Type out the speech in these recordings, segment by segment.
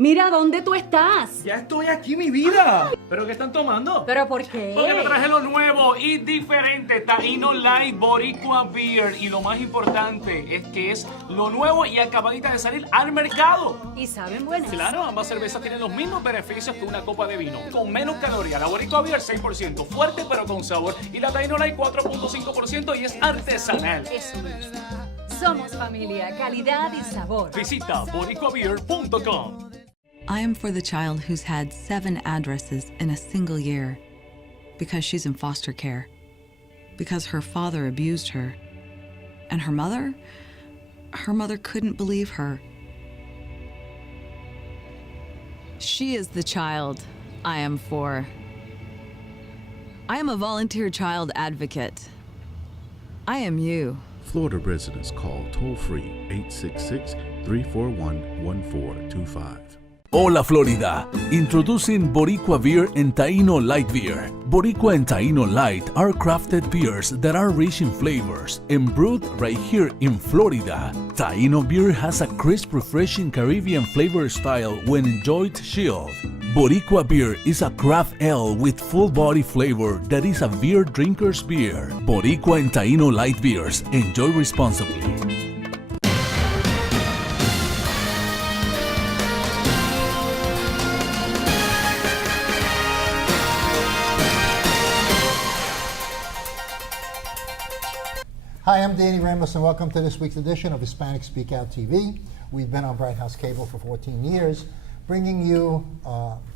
Mira, ¿dónde tú estás? Ya estoy aquí, mi vida. ¿Pero qué están tomando? ¿Pero por qué? Porque me traje lo nuevo y diferente, Taíno Light Boricua Beer. Y lo más importante es que es lo nuevo y acabadita de salir al mercado. ¿Y saben buenas? Claro, ambas cervezas tienen los mismos beneficios que una copa de vino. Con menos calorías, la Boricua Beer 6%, fuerte pero con sabor. Y la Taíno Light 4.5% y es artesanal. Eso me gusta. Somos familia, calidad y sabor. Visita boricuabeer.com. I am for the child who's had 7 addresses in a single year because she's in foster care, because her father abused her, and her mother couldn't believe her. She is the child I am for. I am a volunteer child advocate. I am you. Florida residents call toll-free 866-341-1425. Hola Florida, introducing Boricua Beer and Taíno Light Beer. Boricua and Taíno Light are crafted beers that are rich in flavors and brewed right here in Florida. Taíno beer has a crisp, refreshing Caribbean flavor style when enjoyed chilled. Boricua beer is a craft ale with full body flavor that is a beer drinker's beer. Boricua and Taíno Light Beers. Enjoy responsibly. Hi, I'm Danny Ramos, and welcome to this week's edition of Hispanic Speak Out TV. We've been on Bright House Cable for 14 years, bringing you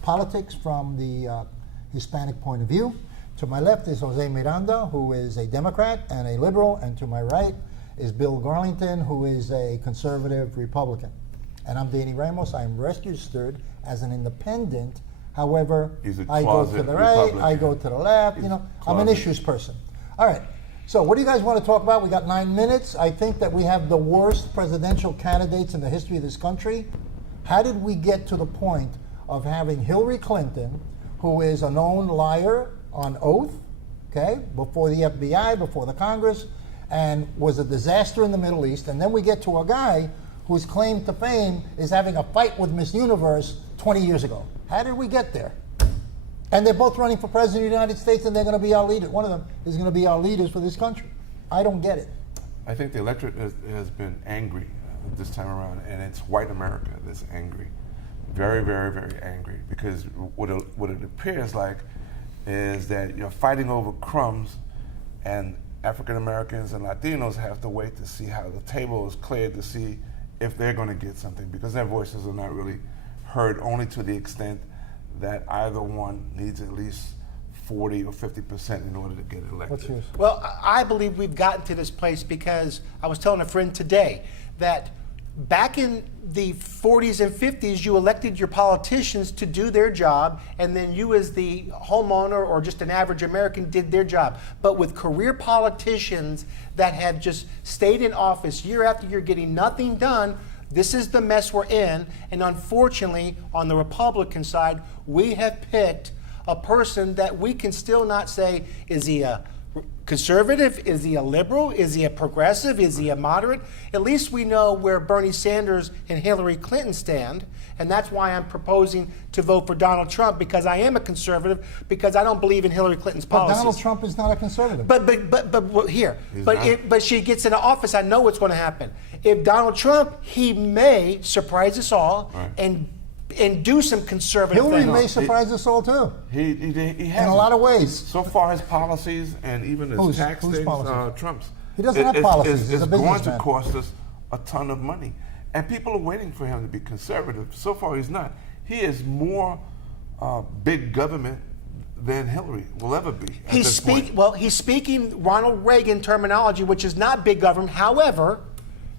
politics from the Hispanic point of view. To my left is Jose Miranda, who is a Democrat and a liberal, and to my right is Bill Garlington, who is a conservative Republican. And I'm Danny Ramos. I'm registered as an independent. However, I go to the right, I go to the left. You know, I'm an issues person. All right. So what do you guys want to talk about? We got 9 minutes. I think that we have the worst presidential candidates in the history of this country. How did we get to the point of having Hillary Clinton, who is a known liar on oath, okay, before the FBI, before the Congress, and was a disaster in the Middle East, and then we get to a guy whose claim to fame is having a fight with Miss Universe 20 years ago. How did we get there? And they're both running for president of the United States, and they're going to be our leader. One of them is going to be our leaders for this country. I don't get it. I think the electorate has been angry this time around, and it's white America that's angry. Very, very, very angry. Because what it appears like is that you're fighting over crumbs, and African Americans and Latinos have to wait to see how the table is cleared to see if they're going to get something, because their voices are not really heard, only to the extent that either one needs at least 40 or 50% in order to get elected. What's yours? Well, I believe we've gotten to this place because I was telling a friend today that back in the 40s and 50s, you elected your politicians to do their job, and then you as the homeowner or just an average American did their job. But with career politicians that have just stayed in office year after year getting nothing done, this is the mess we're in, and unfortunately, on the Republican side, we have picked a person that we can still not say, is he a conservative, is he a liberal, is he a progressive, is he a moderate? At least we know where Bernie Sanders and Hillary Clinton stand, and that's why I'm proposing to vote for Donald Trump, because I am a conservative, because I don't believe in Hillary Clinton's policies. But Donald Trump is not a conservative. But here, but she gets into office, I know what's going to happen. If Donald Trump, he may surprise us all, and do some conservative Hillary things. may surprise us all too. He has in a lot of ways. So far, his policies and even his tax things, Trump's. He doesn't have policies. It's He's a going to businessman. cost us a ton of money, and people are waiting for him to be conservative. So far, he's not. He is more big government than Hillary will ever be. He's speaking Ronald Reagan terminology, which is not big government. However,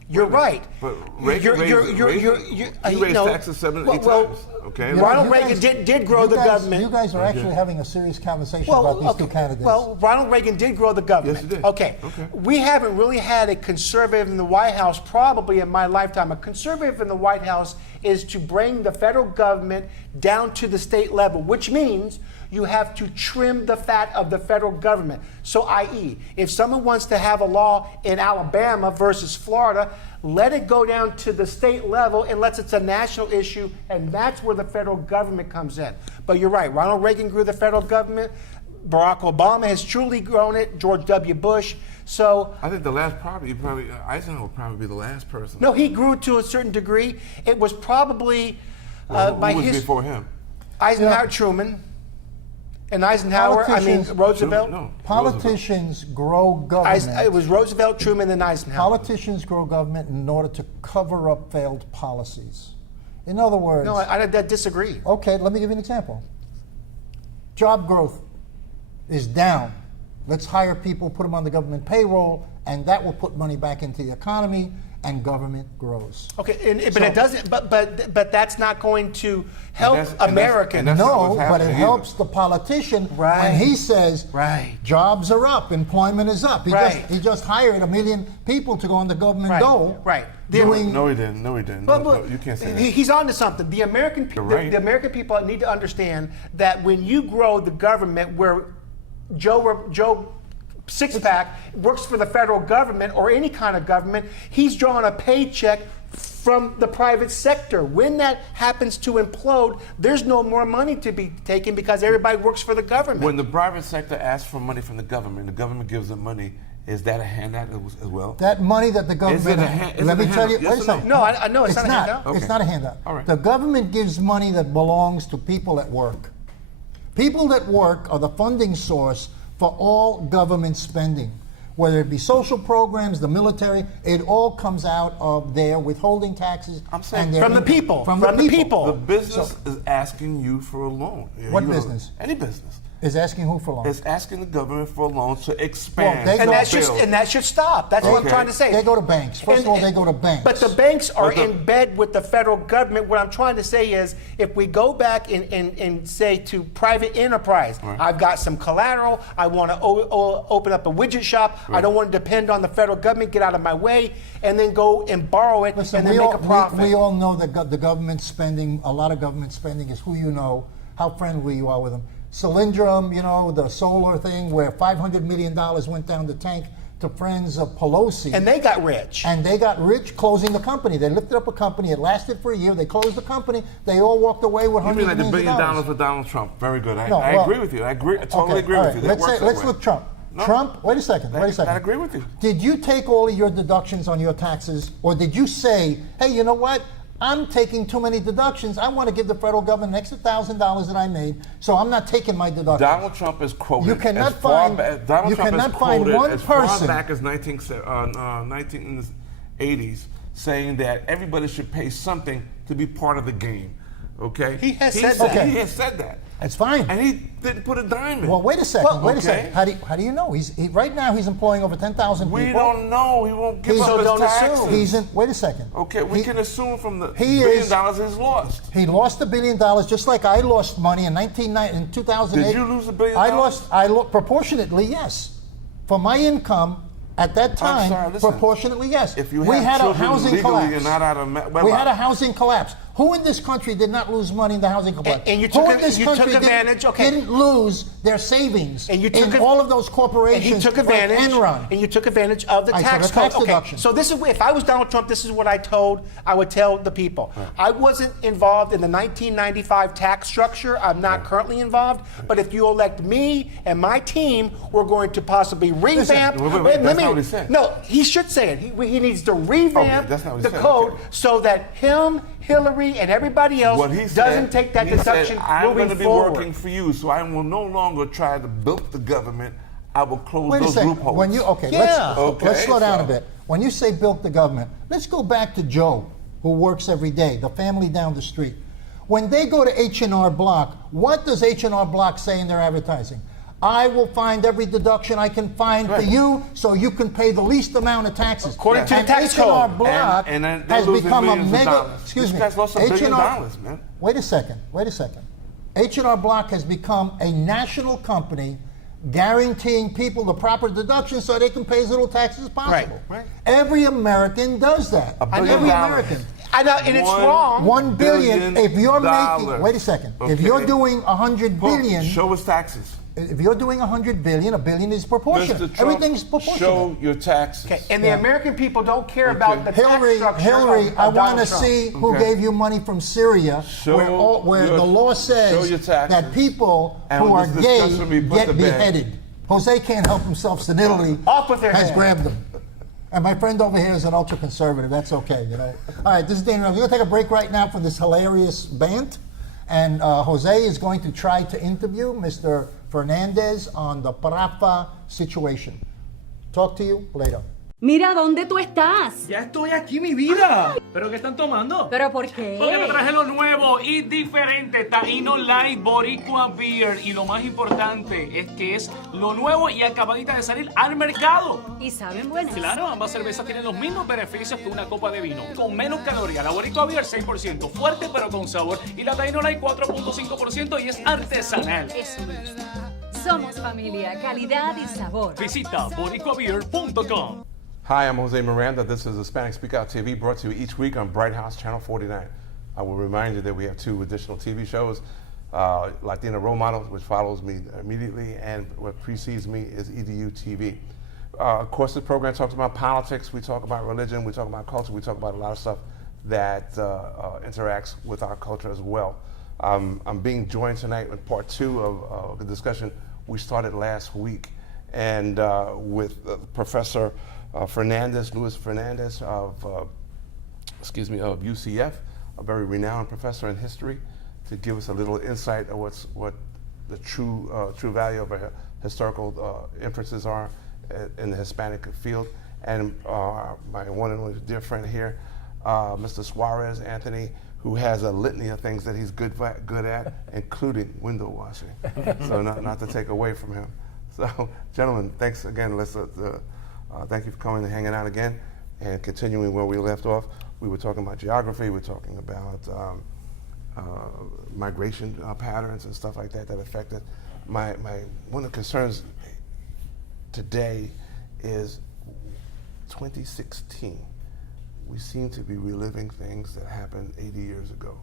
you're right. But Reagan raised taxes 7 or 8 times. Okay. Ronald Reagan did grow the government. You guys are actually having a serious conversation about these two candidates. Well, Ronald Reagan did grow the government. Yes, he did. Okay. We haven't really had a conservative in the White House probably in my lifetime. A conservative in the White House is to bring the federal government down to the state level, which means you have to trim the fat of the federal government. So, i.e., if someone wants to have a law in Alabama versus Florida, let it go down to the state level unless it's a national issue, and that's where the federal government comes in. But you're right, Ronald Reagan grew the federal government, Barack Obama has truly grown it, George W. Bush. So I think the last Eisenhower would probably be the last person. no, he grew to a certain degree. It was probably Who was before him? Eisenhower, Truman, and Eisenhower. I mean Roosevelt. No, Politicians grow government. It was Roosevelt, Truman, and Eisenhower. Politicians grow government in order to cover up failed policies. In other words, No, I disagree. okay, let me give you an example. Job growth is down. Let's hire people, put them on the government payroll, and that will put money back into the economy, and government grows. Okay, but it doesn't. But that's not going to help And that's Americans. not No, what's but it happening helps the politician Right. when he says Right. jobs are up, employment is up. Right. He just hired 1 million people to go on the government Right. dole. Right. Doing No, he didn't. No, he didn't. But No, you can't say that. He's on to something. The American You're right. the American people need to understand that when you grow the government, where Joe Sixpack works for the federal government or any kind of government, he's drawing a paycheck from the private sector. When that happens to implode, there's no more money to be taken because everybody works for the government. When the private sector asks for money from the government gives them money. Is that a handout as well? that money that the government. Is it a hand- is let it me a tell you. handout? Wait a Yes or second. no, I know it's not a not. handout. It's Okay. not a handout. All right. The government gives money that belongs to people at work. People that work are the funding source for all government spending, whether it be social programs, the military. It all comes out of their withholding taxes. I'm saying and their from the income. people. From the people. The business is asking you for a loan. What You know, business? Any business. Is asking who for loans? It's asking the government for a loan to expand. Well, and build. that should stop. That's what I'm Okay. trying to say. They go to banks. First of all, they go to banks. But the banks are But the- in bed with the federal government. What I'm trying to say is, if we go back and say to private enterprise, Right. I've got some collateral. I want to open up a widget shop. I don't want to depend on the federal government. Get out of my way, and then go and borrow it Listen, and then we make all, a profit. we all know that the government spending, a lot of government spending is who you know, how friendly you are with them. Cylindrum, you know, the solar thing where $500 million went down the tank to friends of Pelosi. and they got rich. And they got rich closing the company. They lifted up a company. It lasted for a year. They closed the company. They all walked away with You hundreds mean like of the millions $1 billion of dollars. for Donald Trump? Very good. No, I well, agree with you. I totally agree all with right, you. That works that let's way. look Trump. No. Trump, wait a second. I agree with you. Did you take all of your deductions on your taxes, or did you say, hey, you know what? I'm taking too many deductions. I want to give the federal government an extra $1,000 that I made, so I'm not taking my deductions. Donald Trump is quoted. You cannot as far find- back, Donald you Trump cannot is find quoted one as far person- back as 1980s saying that everybody should pay something to be part of the game. Okay, He has said that. Okay. He has said that, It's fine. and he didn't put a dime in. Well, wait a second. Well, wait a okay. second. How do you know? Right now he's employing over 10,000 people. We don't know. He won't give He's- up his don't assume. taxes. He's in. Wait a second. Okay, we He- can assume from the he $1 is- billion he's lost. He lost $1 billion, just like I lost money in 2008. Did you lose $1 billion? I lost proportionately, yes. For my income at that time, sorry, listen. proportionately, yes. If you we have had a children housing legally collapse. and not out of we had a housing collapse. Who in this country did not lose money in the housing collapse? And you Who took in this you took country advantage. Okay. didn't lose their savings And you took in ad- all of those And corporations you took like advantage. Enron. And you took advantage of the I tax took a code. tax Okay, deduction. so this is if I was Donald Trump, this is what I would tell the people. I wasn't involved in the 1995 tax structure. I'm not currently involved. But if you elect me and my team, we're going to possibly revamp. wait, that's not what he said. No, he should say it. He needs to revamp that's not what he the said. code Okay. so that him, Hillary, and everybody else What he doesn't said, take that he deduction said, I'm moving going to be forward. working for you, so I will no longer try to bilk the government. I will close Wait a those second. loopholes. When you Yeah. let's slow down a so- bit. When you say bilk the government, let's go back to Joe, who works every day, the family down the street. When they go to H&R Block, what does H&R Block say in their advertising? I will find every deduction I can find for Right. you, so you can pay the least amount of taxes. According to the And tax H&R code. Block And then they're has losing become a millions of mega. dollars. Excuse These me. guys lost $1 billion, H&R man. Wait a second. H&R Block has become a national company guaranteeing people the proper deduction so they can pay as little taxes as possible. Right. Every American does that. $1 billion. Every American. I know, and it's wrong. $1 billion. If you're making, $1 wait a second. If Okay. you're doing $100 billion, Show us taxes. if you're doing 100 billion, a billion is proportionate. Mr. Trump, Everything's proportionate. show your taxes. Okay, and the American people don't care about the Hillary, tax structure Hillary, of I want Donald to Trump. see who Okay. gave you money from Syria, where the law show says your taxes. that people And who when are this gay discussion be put get to bed. beheaded. Jose can't help himself, so Italy Off with their has head. grabbed them. And my friend over here is an ultra-conservative. That's okay, you know. All right, this is Danny. We're going to take a break right now for this hilarious bant. And Jose is going to try to interview Mr. Fernandez on the Prafa situation. Talk to you later. Mira, ¿dónde tú estás? Ya estoy aquí, mi vida. ¿Pero qué están tomando? ¿Pero por qué? Porque te traje lo nuevo y diferente, Taíno Light Boricua Beer. Y lo más importante es que es lo nuevo y acabadita de salir al mercado. ¿Y saben buenas? Claro, ambas cervezas tienen los mismos beneficios que una copa de vino. Con menos calorías, la Boricua Beer 6%, fuerte pero con sabor. Y la Taíno Light 4.5% y es artesanal. Eso me gusta. Somos familia, calidad y sabor. Visita boricuabeer.com. Hi, I'm Jose Miranda. This is Hispanic Speak Out TV, brought to you each week on Bright House Channel 49. I will remind you that we have 2 additional TV shows, Latina Role Models, which follows me immediately, and what precedes me is EDU TV. Of course, this program talks about politics, we talk about religion, we talk about culture, we talk about a lot of stuff that interacts with our culture as well. I'm being joined tonight with part 2 of the discussion we started last week, and with Professor Luis Fernandez of UCF, a very renowned professor in history, to give us a little insight of what the true value of our historical inferences are in the Hispanic field. And my one and only dear friend here, Mr. Suarez Anthony, who has a litany of things that he's good at, including window washing. So not to take away from him. So, gentlemen, thanks again. Thank you for coming and hanging out again and continuing where we left off. We were talking about geography, we were talking about migration patterns and stuff like that affected. One of the concerns today is 2016. We seem to be reliving things that happened 80 years ago.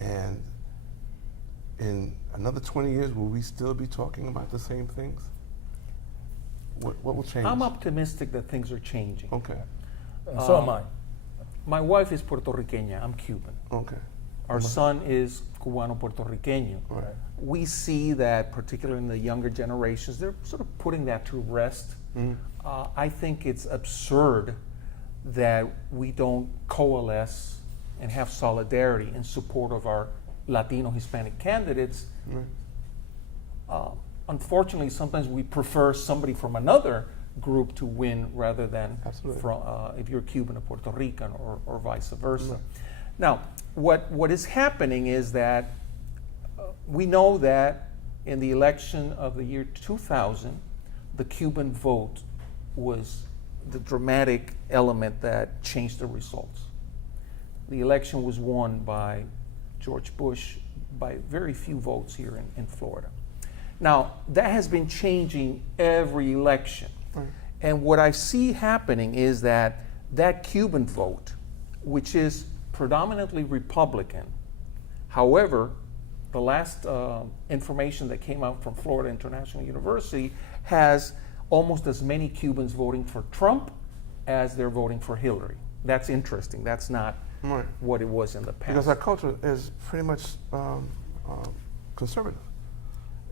And in another 20 years, will we still be talking about the same things? What will change? I'm optimistic that things are changing. Okay. So am I. My wife is Puerto Riqueña. I'm Cuban. Okay. Our son is Cubano Puerto Riqueño. Right. We see that, particularly in the younger generations, they're sort of putting that to rest. I think it's absurd that we don't coalesce and have solidarity in support of our Latino Hispanic candidates. Unfortunately, sometimes we prefer somebody from another group to win rather than from, if you're Cuban or Puerto Rican or vice versa. Now, what is happening is that we know that in the election of the year 2000, the Cuban vote was the dramatic element that changed the results. The election was won by George Bush by very few votes here in Florida. Now, that has been changing every election. And what I see happening is that Cuban vote, which is predominantly Republican, however, the last information that came out from Florida International University has almost as many Cubans voting for Trump as they're voting for Hillary. That's interesting. That's not what it was in the past. Because our culture is pretty much conservative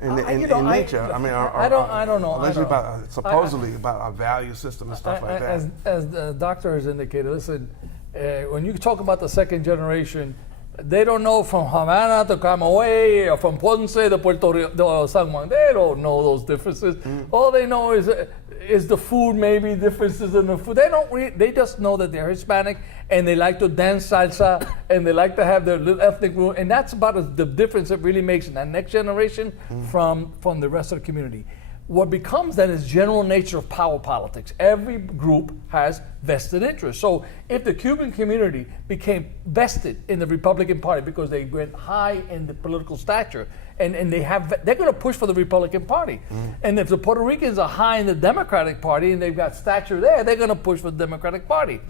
in nature. I don't know. Allegedly supposedly about our value system and stuff like that. As the doctor has indicated, listen, when you talk about the second generation, they don't know from Havana to Camagüey or from Ponce to Puerto Rico, San Juan. They don't know those differences. All they know is the food, maybe differences in the food. They don't. They just know that they're Hispanic and they like to dance salsa and they like to have their little ethnic group, and that's about the difference it really makes in that next generation from the rest of the community. What becomes then is general nature of power politics. Every group has vested interests. So if the Cuban community became vested in the Republican Party because they went high in the political stature, and they're going to push for the Republican Party. And if the Puerto Ricans are high in the Democratic Party and they've got stature there, they're going to push for the Democratic Party.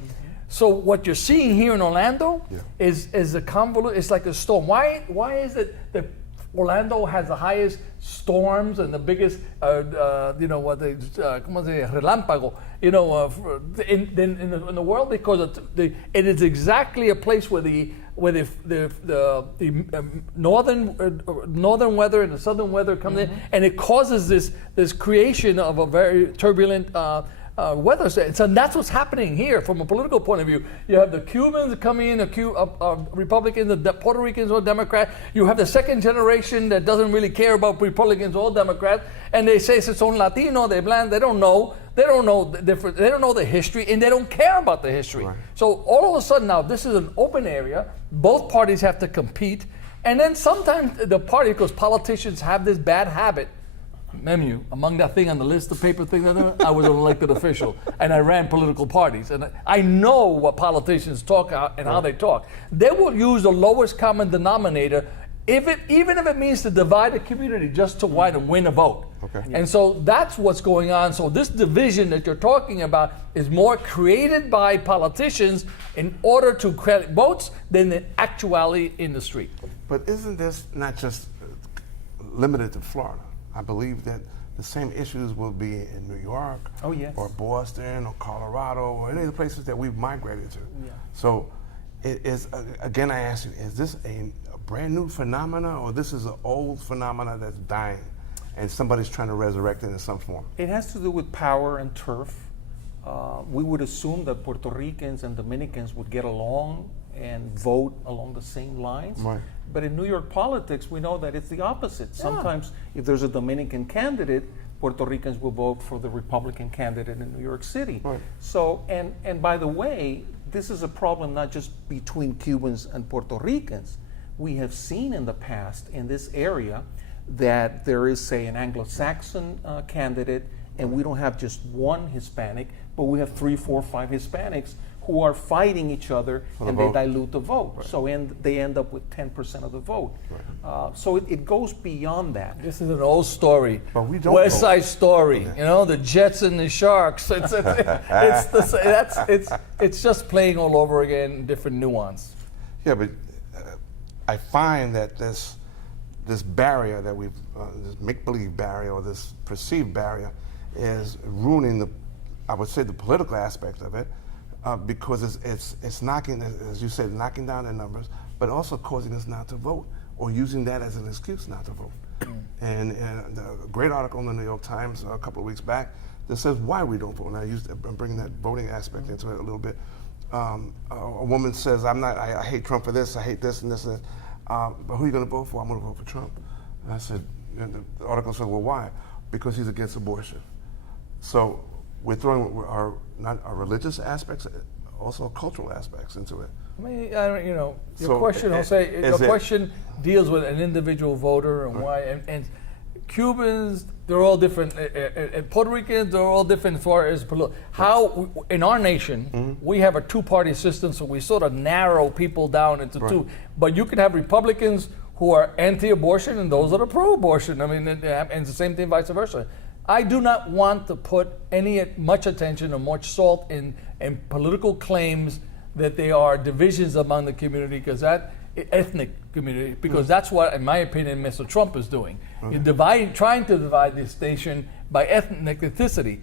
So what you're seeing here in Orlando is a convoluted. It's like a storm. Why is it that Orlando has the highest storms and the biggest, ¿cómo se dice? Relámpago, in the world, because it is exactly a place where the northern weather and the southern weather comes in, and it causes this creation of a very turbulent weather. So that's what's happening here from a political point of view. You have the Cubans coming in, Republicans, the Puerto Ricans or Democrats. You have the second generation that doesn't really care about Republicans or Democrats, and they say son Latino, they're bland, they don't know the history, and they don't care about the history. Right. So all of a sudden now, this is an open area. Both parties have to compete, and then sometimes the party, because politicians have this bad habit. Memu, among that thing on the list, the paper thing, I was an elected official, and I ran political parties, and I know what politicians talk and how they talk. They will use the lowest common denominator, even if it means to divide a community just to win a vote. Okay. And so that's what's going on. So this division that you're talking about is more created by politicians in order to create votes than the actuality in the street. But isn't this not just limited to Florida? I believe that the same issues will be in New York, or Boston, or Colorado, or any of the places that we've migrated to. Yeah. So, it is again, I ask you: is this a brand new phenomena, or this is an old phenomena that's dying, and somebody's trying to resurrect it in some form? It has to do with power and turf. We would assume that Puerto Ricans and Dominicans would get along and vote along the same lines. Right. But in New York politics, we know that it's the opposite. Yeah. Sometimes if there's a Dominican candidate, Puerto Ricans will vote for the Republican candidate in New York City. Right. So, and by the way, this is a problem not just between Cubans and Puerto Ricans. We have seen in the past in this area that there is, say, an Anglo-Saxon candidate, and we don't have just one Hispanic, but we have 3, 4, 5 Hispanics who are fighting each other, and they dilute the vote. Right. So they end up with 10% of the vote. Right. So it goes beyond that. This is an old story. But we don't West Side Story. Okay. The Jets and the Sharks. It's just playing all over again, different nuance. Yeah, but I find that this barrier that this make-believe barrier or this perceived barrier is ruining I would say the political aspect of it. Because it's knocking, as you said, knocking down the numbers, but also causing us not to vote, or using that as an excuse not to vote. And a great article in the New York Times a couple of weeks back that says why we don't vote. And I'm bringing that voting aspect into it a little bit. A woman says, I hate Trump for this, I hate this and this and that. But who are you going to vote for? I'm going to vote for Trump. And I said, and the article said, well, why? Because he's against abortion. So we're throwing not our religious aspects, also cultural aspects into it. I mean, your question, Jose, your question deals with an individual voter and why, and Cubans, they're all different. Puerto Ricans, they're all different as far as how in our nation we have a two-party system, so we sort of narrow people down into two. But you can have Republicans who are anti-abortion and those that are pro-abortion. I mean, and the same thing vice versa. I do not want to put much attention or much salt in political claims that they are divisions among the community, because ethnic community, because that's what, in my opinion, Mr. Trump is doing. He's trying to divide this nation by ethnicity,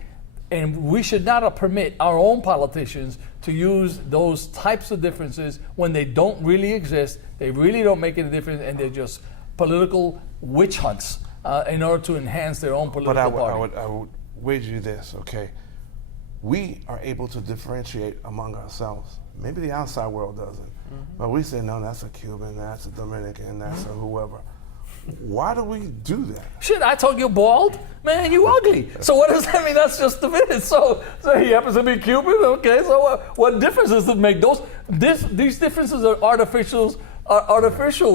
and we should not permit our own politicians to use those types of differences when they don't really exist. They really don't make any difference, and they're just political witch hunts. In order to enhance their own political party. I would wager you this, okay? We are able to differentiate among ourselves. Maybe the outside world doesn't. But we say, no, that's a Cuban, that's a Dominican, that's a whoever. Why do we do that? Shit, I told you bald? Man, you ugly. So what does that mean? That's just a minute. So he happens to be Cuban? Okay, so what difference does it make? These differences are artificial.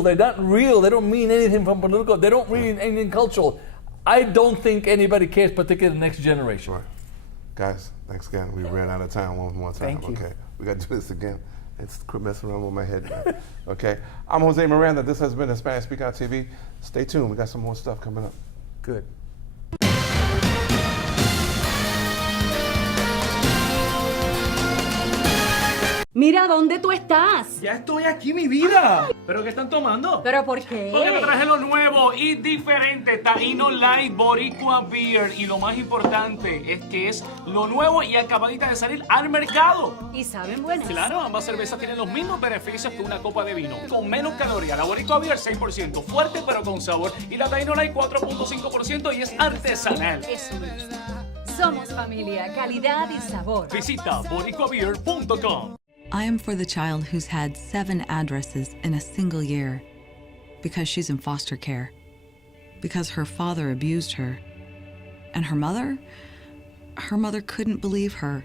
They're not real. They don't mean anything from political. They don't mean anything cultural. I don't think anybody cares, particularly the next generation. Right. Guys, thanks again. We ran out of time one more time. Thank you. Okay, we got to do this again. It's quit messing around with my head, man. Okay, I'm Jose Miranda. This has been Hispanic Speak Out TV. Stay tuned. We got some more stuff coming up. Good. Mira, ¿dónde tú estás? Ya estoy aquí, mi vida. ¿Pero qué están tomando? ¿Pero por qué? Porque te traje lo nuevo y diferente, Taíno Light Boricua Beer. Y lo más importante es que es lo nuevo y acabadita de salir al mercado. ¿Y saben buenas? Claro, ambas cervezas tienen los mismos beneficios que una copa de vino. Con menos calorías, la Boricua Beer 6%, fuerte pero con sabor. Y la Taíno Light 4.5% y es artesanal. Eso me gusta. Somos familia, calidad y sabor. Visita boricuabeer.com. I am for the child who's had 7 addresses in a single year because she's in foster care, because her father abused her, and her mother couldn't believe her.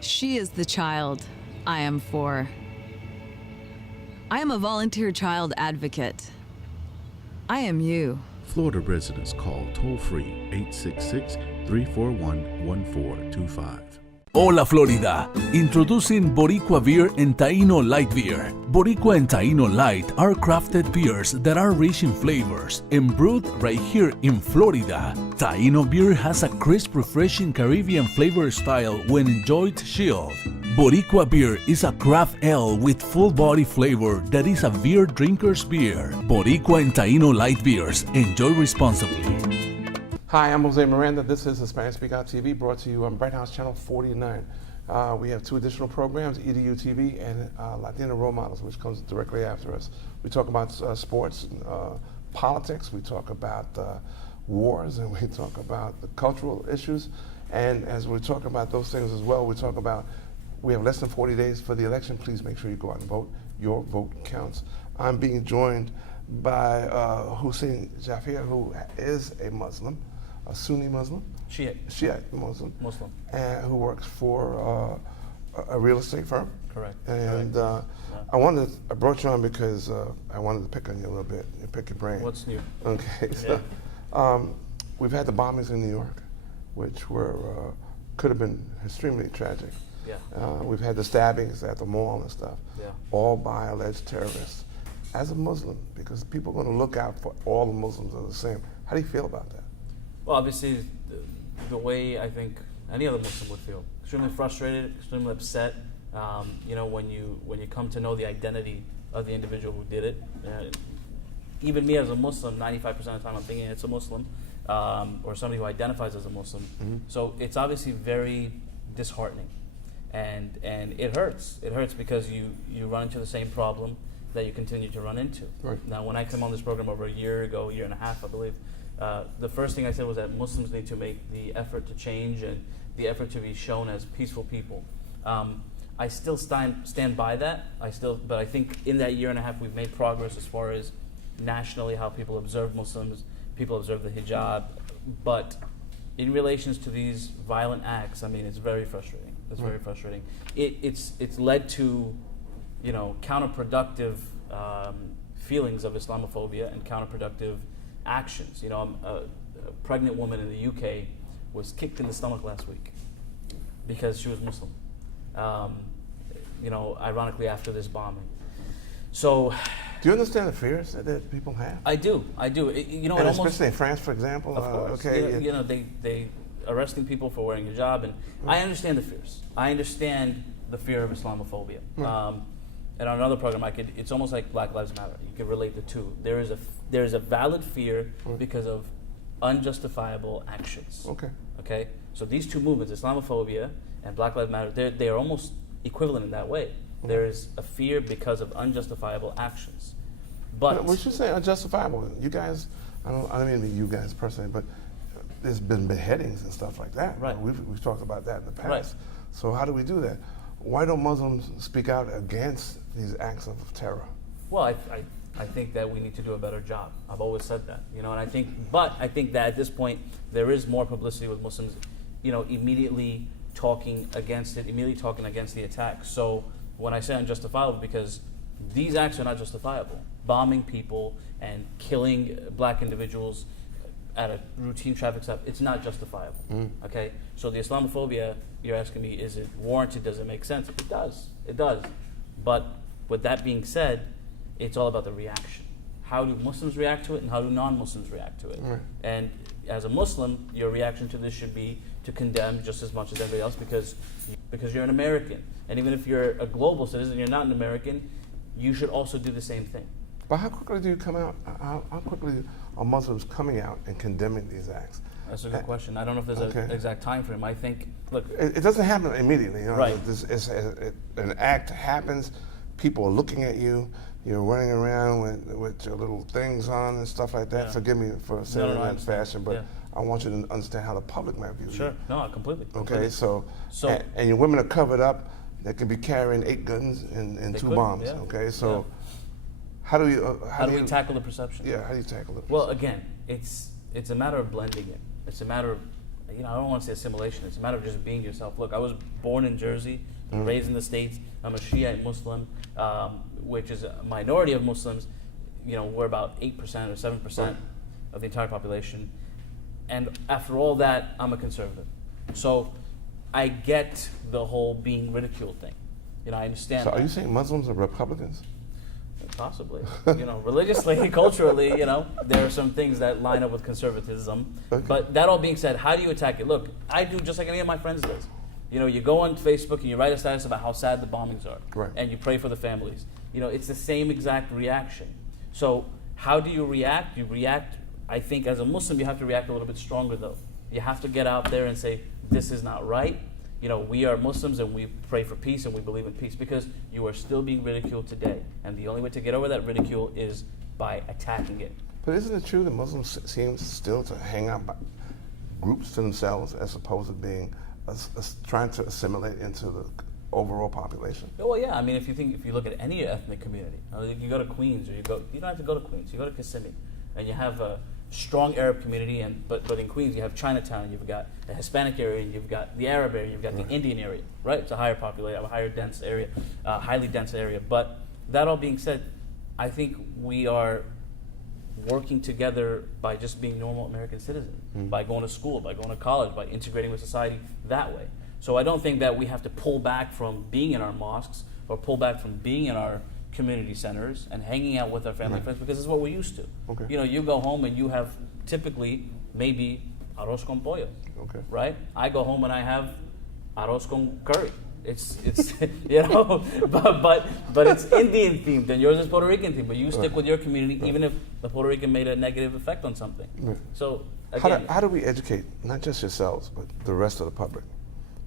She is the child I am for. I am a volunteer child advocate. I am you. Florida residents call toll-free 866-341-1425. Hola Florida, introducing Boricua Beer and Taíno Light Beer. Boricua and Taíno Light are crafted beers that are rich in flavors and brewed right here in Florida. Taíno beer has a crisp, refreshing Caribbean flavor style when enjoyed chilled. Boricua beer is a craft ale with full body flavor that is a beer drinker's beer. Boricua and Taíno Light beers. Enjoy responsibly. Hi, I'm Jose Miranda. This is Hispanic Speak Out TV, brought to you on Bright House Channel 49. We have 2 additional programs, EDU TV and Latino Role Models, which comes directly after us. We talk about sports, politics, we talk about wars, and we talk about the cultural issues. And as we talk about those things as well, we talk about we have less than 40 days for the election. Please make sure you go out and vote. Your vote counts. I'm being joined by Hussein Jafir, who is a Muslim, a Sunni Muslim, Shiite Muslim, and who works for a real estate firm. Correct. And I brought you on because I wanted to pick on you a little bit, pick your brain. What's new? Okay. Yeah. So, we've had the bombings in New York, which were could have been extremely tragic. Yeah. We've had the stabbings at the mall and stuff, Yeah. all by alleged terrorists. As a Muslim, because people are going to look out for all the Muslims are the same. How do you feel about that? Well, obviously, the way I think any other Muslim would feel. Extremely frustrated, extremely upset. You know, when you come to know the identity of the individual who did it. Even me as a Muslim, 95% of the time I'm thinking it's a Muslim, or somebody who identifies as a Muslim. Mm-hmm. So it's obviously very disheartening. And it hurts. It hurts because you run into the same problem that you continue to run into. Right. Now, when I came on this program over a year ago, year and a half, I believe, the first thing I said was that Muslims need to make the effort to change and the effort to be shown as peaceful people. I still stand by that. But I think in that year and a half, we've made progress as far as nationally how people observe Muslims, people observe the hijab. But in relations to these violent acts, I mean, it's very frustrating. It's very frustrating. It's led to, you know, counterproductive feelings of Islamophobia and counterproductive actions. You know, a pregnant woman in the UK was kicked in the stomach last week because she was Muslim. You know, ironically after this bombing. So, do you understand the fears that people have? I do. You know, and almost, especially in France, for example. Of course. Okay. You know, they arresting people for wearing hijab, and I understand the fears. I understand the fear of Islamophobia. And on another program, it's almost like Black Lives Matter. You could relate the two. There is a valid fear because of unjustifiable actions. Okay. So these two movements, Islamophobia and Black Lives Matter, they are almost equivalent in that way. There is a fear because of unjustifiable actions. But we should say unjustifiable. You guys, I don't mean to be you guys personally, but there's been beheadings and stuff like that. Right. We've talked about that in the past. Right. So how do we do that? Why don't Muslims speak out against these acts of terror? Well, I think that we need to do a better job. I've always said that, you know, and I think that at this point there is more publicity with Muslims, you know, immediately talking against it, immediately talking against the attacks. So when I say unjustifiable, because these acts are not justifiable. Bombing people and killing black individuals at a routine traffic stop, it's not justifiable. Okay? So the Islamophobia, you're asking me, is it warranted? Does it make sense? It does. But with that being said, it's all about the reaction. How do Muslims react to it and how do non-Muslims react to it? And as a Muslim, your reaction to this should be to condemn just as much as everybody else because you're an American. And even if you're a global citizen, you're not an American, you should also do the same thing. But how quickly do you come out? How quickly are Muslims coming out and condemning these acts? That's a good question. I don't know if there's an exact time frame. I think, look, it doesn't happen immediately. You know? Right. An act happens, people are looking at you, you're running around with your little things on and stuff like that. Yeah. Forgive me for saying it in that fashion, but Yeah. I want you to understand how the public might view you. Sure. No, completely. Okay, so So- and your women are covered up. They could be carrying 8 guns and 2 could, bombs. yeah. Okay, so Yeah. how do you How do we tackle the perception? Yeah, how do you tackle it? Well, again, it's a matter of blending it. It's a matter of, I don't want to say assimilation. It's a matter of just being yourself. Look, I was born in Jersey, raised in the States. I'm a Shiite Muslim, which is a minority of Muslims. We're about 8% or 7% of the entire population. And after all that, I'm a conservative. So I get the whole being ridiculed thing. I understand. So that. are you saying Muslims are Republicans? Possibly. Religiously, culturally, there are some things that line up with conservatism. Okay. But that all being said, how do you attack it? Look, I do just like any of my friends does. You go on Facebook and you write a status about how sad the bombings are. Right. And you pray for the families. It's the same exact reaction. So how do you react? You react, I think as a Muslim, you have to react a little bit stronger though. You have to get out there and say, this is not right. We are Muslims and we pray for peace and we believe in peace because you are still being ridiculed today. And the only way to get over that ridicule is by attacking it. But isn't it true that Muslims seem still to hang out by groups to themselves as opposed to being trying to assimilate into the overall population? Well, yeah. I mean, if you look at any ethnic community, you go to Queens or you don't have to go to Queens. You go to Kissimmee, and you have a strong Arab community, but in Queens you have Chinatown, you've got the Hispanic area, you've got the Arab area, you've got the Indian area, right? It's a higher population, a higher dense area, highly dense area. But that all being said, I think we are working together by just being normal American citizens, by going to school, by going to college, by integrating with society that way. So I don't think that we have to pull back from being in our mosques or pull back from being in our community centers and hanging out with our family friends because it's what we're used to. Okay. You go home and you have typically maybe arroz con pollo, Okay. right? I go home and I have arroz con curry. It's but it's Indian themed and yours is Puerto Rican themed. But you stick with your community even if the Puerto Rican made a negative effect on something. Right. So again, How do we educate not just yourselves but the rest of the public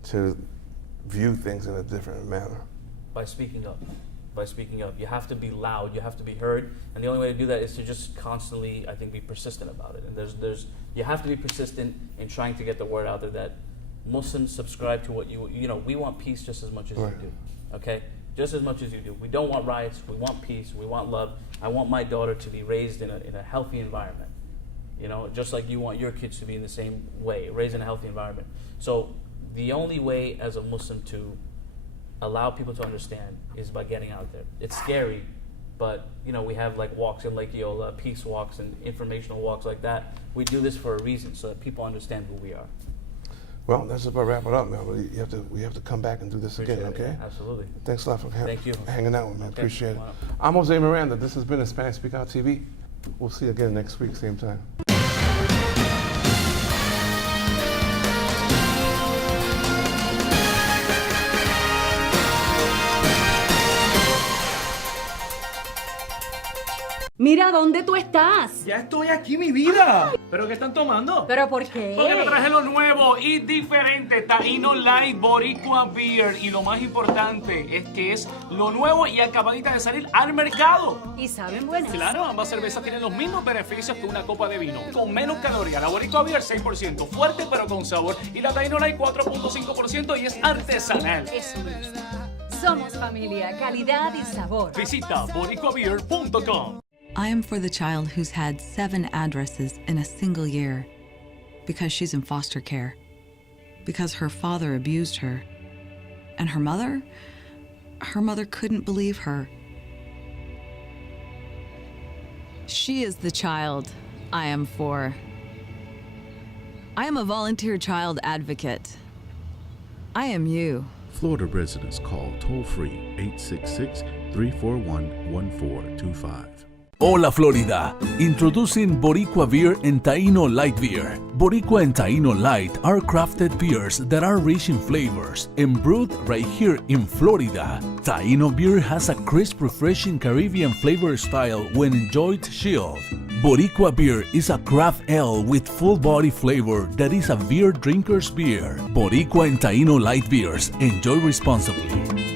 to view things in a different manner? by speaking up. By speaking up, you have to be loud. You have to be heard, and the only way to do that is to just constantly, I think, be persistent about it. And you have to be persistent in trying to get the word out there that Muslims subscribe to what we want peace just as much as you do. Okay, just as much as you do. We don't want riots. We want peace. We want love. I want my daughter to be raised in a healthy environment. Just like you want your kids to be in the same way, raised in a healthy environment. So the only way as a Muslim to allow people to understand is by getting out there. It's scary, but we have like walks in Lake Eola, peace walks and informational walks like that. We do this for a reason, so that people understand who we are. Well, that's about wrap it up, man. We have to come back and do this Appreciate again, it. okay? Absolutely. Thanks a lot for Thank you. hanging out with me. Okay. Appreciate it. Wow. I'm Jose Miranda. This has been Hispanic Speak Out TV. We'll see you again next week, same time. Mira, ¿dónde tú estás? Ya estoy aquí, mi vida. ¿Pero qué están tomando? ¿Pero por qué? Porque me traje lo nuevo y diferente, Taíno Light Boricua Beer. Y lo más importante es que es lo nuevo y acabadita de salir al mercado. ¿Y saben buenas? Claro, ambas cervezas tienen los mismos beneficios que una copa de vino, con menos calorías. La Boricua Beer 6%, fuerte pero con sabor. Y la Taíno Light 4.5% y es artesanal. Eso me gusta. Somos familia, calidad y sabor. Visita boricuabeer.com. I am for the child who's had 7 addresses in a single year because she's in foster care, because her father abused her, and her mother couldn't believe her. She is the child I am for. I am a volunteer child advocate. I am you. Florida residents call toll-free 866-341-1425. Hola Florida! Introducing Boricua Beer and Taino Light Beer. Boricua and Taino Light are crafted beers that are rich in flavors and brewed right here in Florida. Taino beer has a crisp, refreshing Caribbean flavor style when enjoyed chilled. Boricua beer is a craft ale with full body flavor that is a beer drinker's beer. Boricua and Taino Light Beers. Enjoy responsibly.